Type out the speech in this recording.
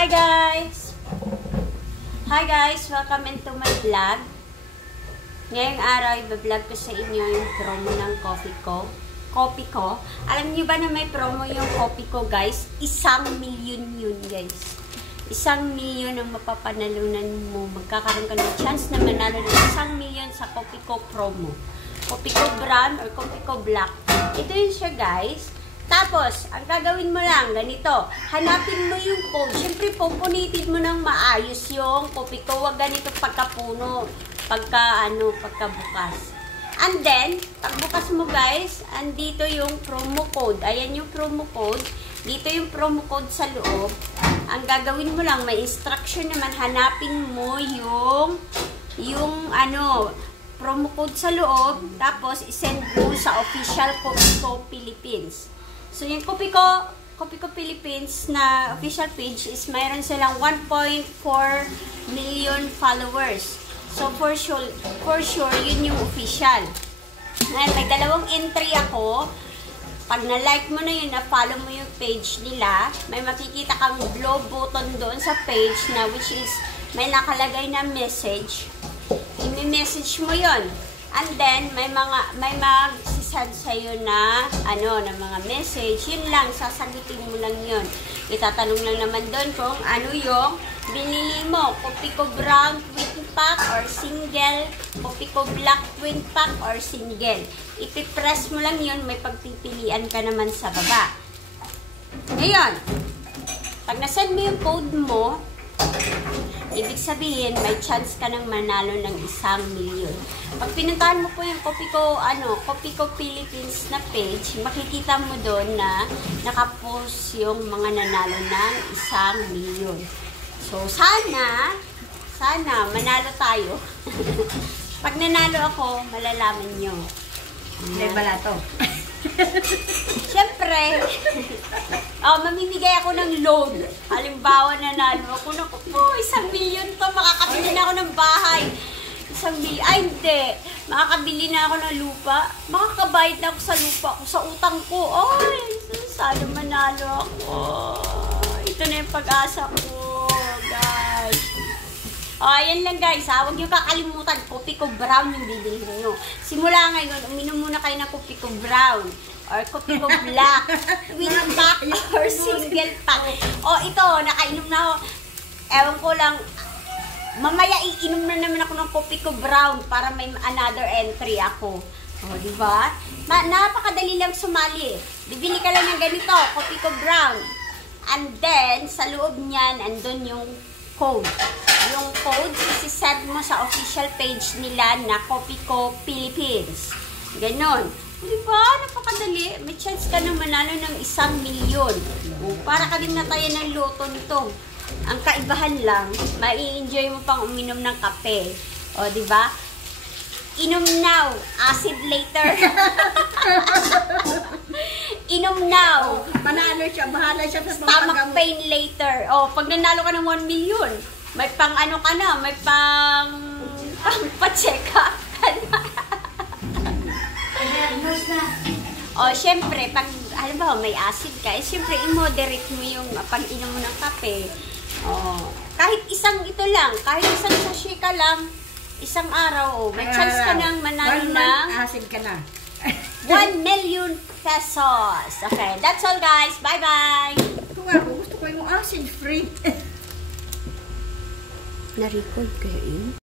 Hi guys! Hi guys! Welcome into my vlog. Ngayong araw, i-vlog ko sa inyo yung promo ng coffee ko. Alam niyo ba na may promo yung coffee ko guys? 1,000,000 yun guys. 1,000,000 ang mapapanalunan mo. Magkakaroon ka ng chance na manalo ng 1,000,000 sa coffee ko promo. Coffee ko brown or coffee ko black. Ito yun siya guys. Tapos, ang gagawin mo lang, ganito, hanapin mo yung code. Siyempre, pupunitin mo ng maayos yung coffee ko. Huwag ganito pagkapuno, pagkabukas. And then, pagbukas mo guys, andito yung promo code. Ayan yung promo code. Dito yung promo code sa loob. Ang gagawin mo lang, may instruction naman, hanapin mo yung promo code sa loob. Tapos, isend mo sa official Coffee Co Philippines. So, yung Coffee Co Philippines na official page is mayroon silang 1.4 million followers. So, for sure, yun yung official. Ngayon, may dalawang entry ako. Pag na-like mo na yun, na-follow mo yung page nila, may makikita kang blue button doon sa page na which is may nakalagay na message. I-message mo yun. And then, may mag-sisad sa'yo na, na mga message. Yun lang, sasagutin mo lang yun. Itatanong lang naman doon kung ano yung binili mo. Coffee ko brown twin pack or single. Coffee ko black twin pack or single. Ipipress mo lang yun, may pagpipilian ka naman sa baba. Ngayon, pag nasend mo yung code mo, ibig sabihin, may chance ka nang manalo ng 1,000,000. Pag pinuntahan mo po yung Coffee Co Philippines na page, makikita mo doon na nakapost yung mga nanalo ng 1,000,000. So, sana manalo tayo. Pag nanalo ako, malalaman nyo. May balato. Siyempre, mamimigay ako ng loan. Halimbawa, nanalo ako na, 1,000,000 to, makakabili na ako ng bahay. 1,000,000, ay hindi, makakabili na ako ng lupa, makakabayad na ako sa lupa ko, sa utang ko. Ay, sana manalo ako. Ito na yung pag-asa ko, guys. Ayan lang guys, huwag nyo kakalimutan, Coffee Co Brown yung bibilhin nyo. Simula ngayon, uminom muna kayo ng Coffee Co Brown or Coffee Co Black, twin pack or single pack. Ito, nakainom na ako. Ewan ko lang, mamaya iinom na naman ako ng Coffee Co Brown para may another entry ako. Diba? Napakadali lang sumali. Bibili ka lang ng ganito, Coffee Co Brown. And then, sa loob niyan, andun yung code. Yung code, isi-set mo sa official page nila na Coffee Co Philippines. Ganon. Diba? Napakadali. May chance ka na manalo ng 1,000,000. Para ka din nataya ng loto nito. Ang kaibahan lang, mai-enjoy mo pang uminom ng kape. Diba? Inom now, acid later. Inom now. Bahala siya sa Stomach pain later. Pag nanalo ka ng 1,000,000, may pang ka na, may pang pa-check up ka na. Syempre, pag, halimbawa, may acid ka, syempre, i-moderate mo yung pag-inom mo ng kape. Kahit isang ito lang, kahit isang sachet ka lang, isang araw, may chance ka nang manalo ng acid ka na. 1,000,000 pesos. Okay, that's all guys. Bye-bye. Gusto ko yung acid free. Na-record kayo yun?